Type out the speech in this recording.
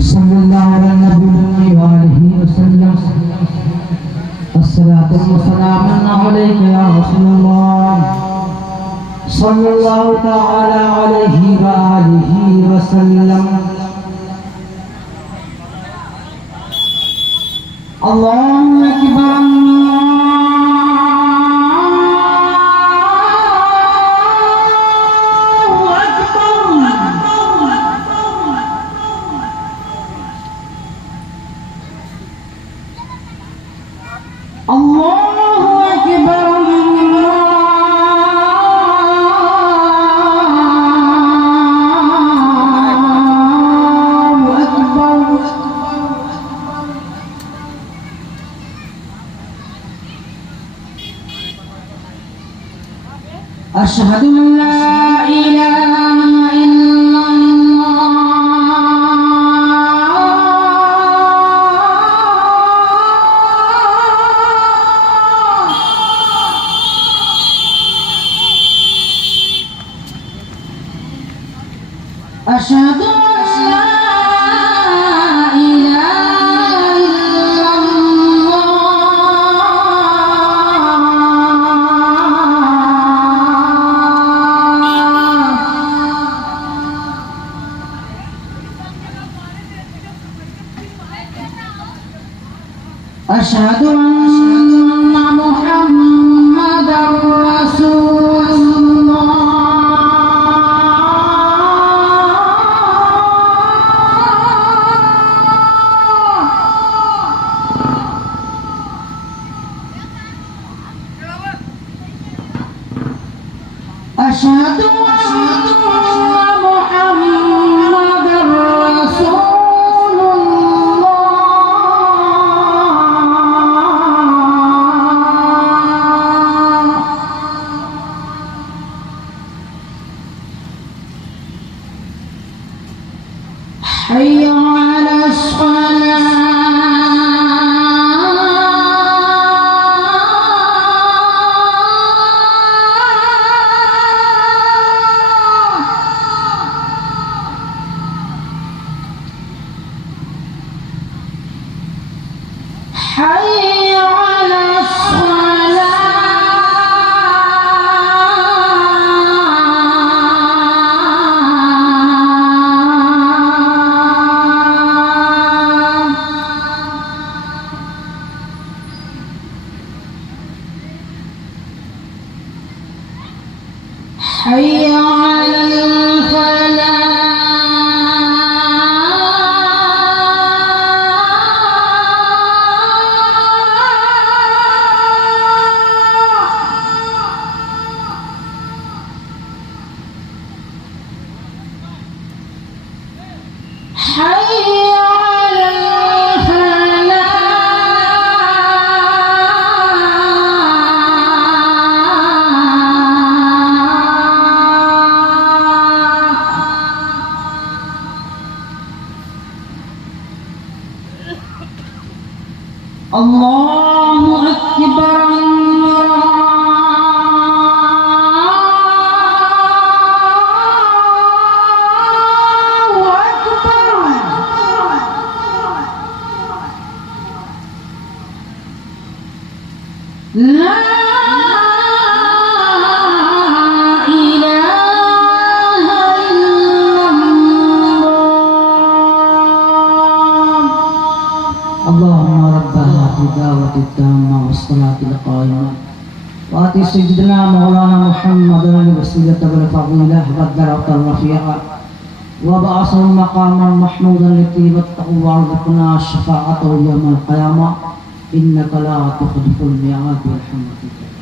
Sallallahu alaihi wasallam. Assalatu wassalamu alayka ya Rasulullah. Sallallahu ta'ala alaihi wa alihi wasallam. Allahu akbar. Asyhadu an la ilaha illallah. Asyhadu an la Asyhadu anna Muhammadar Rasulullah. Asyhadu anna Muhammadar Rasulullah. حي على الصلاة. حي على الصلاة. حي على الفلاح. حي على الفلاح. Allahu akbar. Allahu akbar. La ilaha illallah. Allahumma rabbana da'wati tamma was-salati al-qa'imah wa ati sayyidina maulana Muhammadan al-wasilata wal fadilah wa ad-darajata ar-rafi'ah wa ba'athahu maqaman mahmudan lati wattaqwa wa rzuqna ash-shafa'ata yawm al-qiyamah innaka la tukhliful mi'ad bi rahmatika.